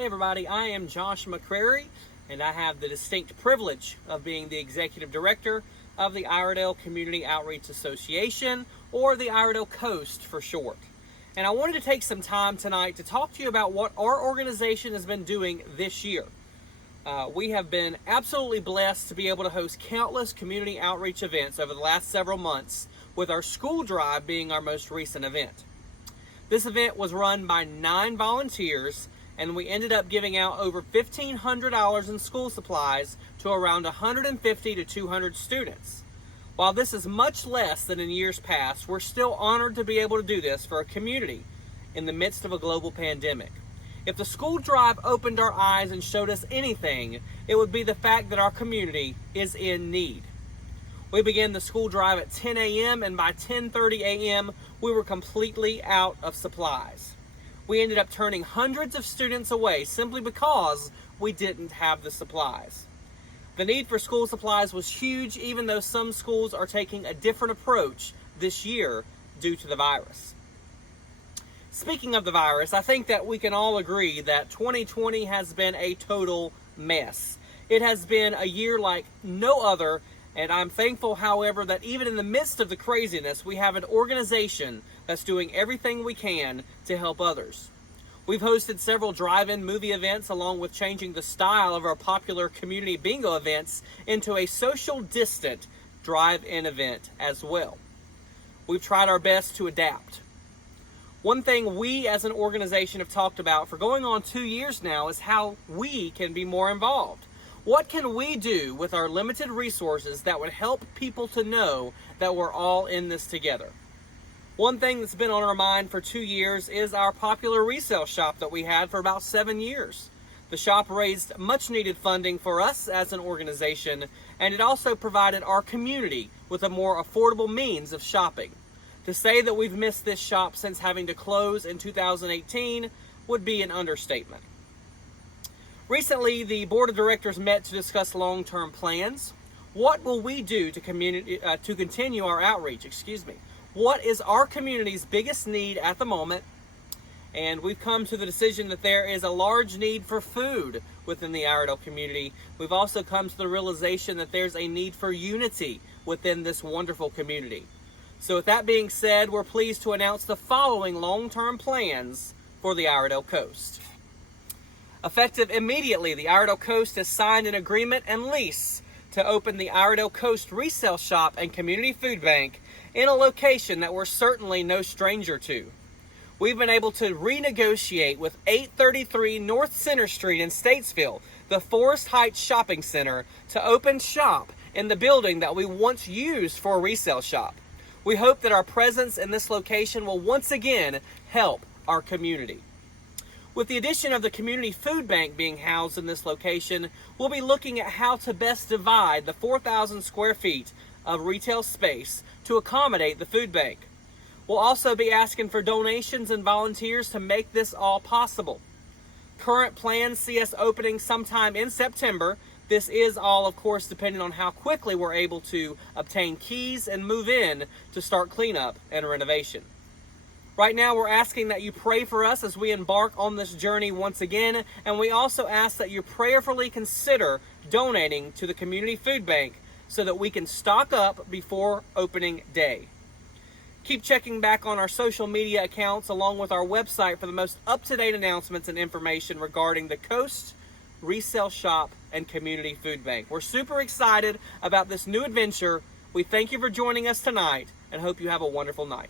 Hey everybody, I am Josh McCrary, and I have the distinct privilege of being the Executive Director of the Iredell Community Outreach Association, or the Iredell Coast for short. And I wanted to take some time tonight to talk to you about what our organization has been doing this year. We have been absolutely blessed to be able to host countless community outreach events over the last several months, with our school drive being our most recent event. This event was run by 9 volunteers, and we ended up giving out over $1,500 in school supplies to around 150 to 200 students. While this is much less than in years past, we're still honored to be able to do this for a community in the midst of a global pandemic. If the school drive opened our eyes and showed us anything, it would be the fact that our community is in need. We began the school drive at 10 a.m. and by 10:30 a.m. we were completely out of supplies. We ended up turning hundreds of students away simply because we didn't have the supplies. The need for school supplies was huge, even though some schools are taking a different approach this year due to the virus. Speaking of the virus, I think that we can all agree that 2020 has been a total mess. It has been a year like no other, and I'm thankful, however, that even in the midst of the craziness, we have an organization that's doing everything we can to help others. We've hosted several drive-in movie events, along with changing the style of our popular community bingo events into a social distant drive-in event as well. We've tried our best to adapt. One thing we as an organization have talked about for going on 2 years now is how we can be more involved. What can we do with our limited resources that would help people to know that we're all in this together? One thing that's been on our mind for 2 years is our popular resale shop that we had for about 7 years. The shop raised much needed funding for us as an organization, and it also provided our community with a more affordable means of shopping. To say that we've missed this shop since having to close in 2018 would be an understatement. Recently, the board of directors met to discuss long-term plans. What will we do to continue our outreach? What is our community's biggest need at the moment? And we've come to the decision that there is a large need for food within the Iredell community. We've also come to the realization that there's a need for unity within this wonderful community. So with that being said, we're pleased to announce the following long-term plans for the Iredell Coast. Effective immediately, the Iredell Coast has signed an agreement and lease to open the Iredell Coast Resale Shop and Community Food Bank in a location that we're certainly no stranger to. We've been able to renegotiate with 833 North Center Street in Statesville, the Forest Heights Shopping Center, to open shop in the building that we once used for a resale shop. We hope that our presence in this location will once again help our community. With the addition of the Community Food Bank being housed in this location, we'll be looking at how to best divide the 4,000 square feet of retail space to accommodate the food bank. We'll also be asking for donations and volunteers to make this all possible. Current plans see us opening sometime in September. This is all, of course, depending on how quickly we're able to obtain keys and move in to start cleanup and renovation. Right now, we're asking that you pray for us as we embark on this journey once again, and we also ask that you prayerfully consider donating to the Community Food Bank so that we can stock up before opening day. Keep checking back on our social media accounts along with our website for the most up-to-date announcements and information regarding the Coast, Resale Shop, and Community Food Bank. We're super excited about this new adventure. We thank you for joining us tonight and hope you have a wonderful night.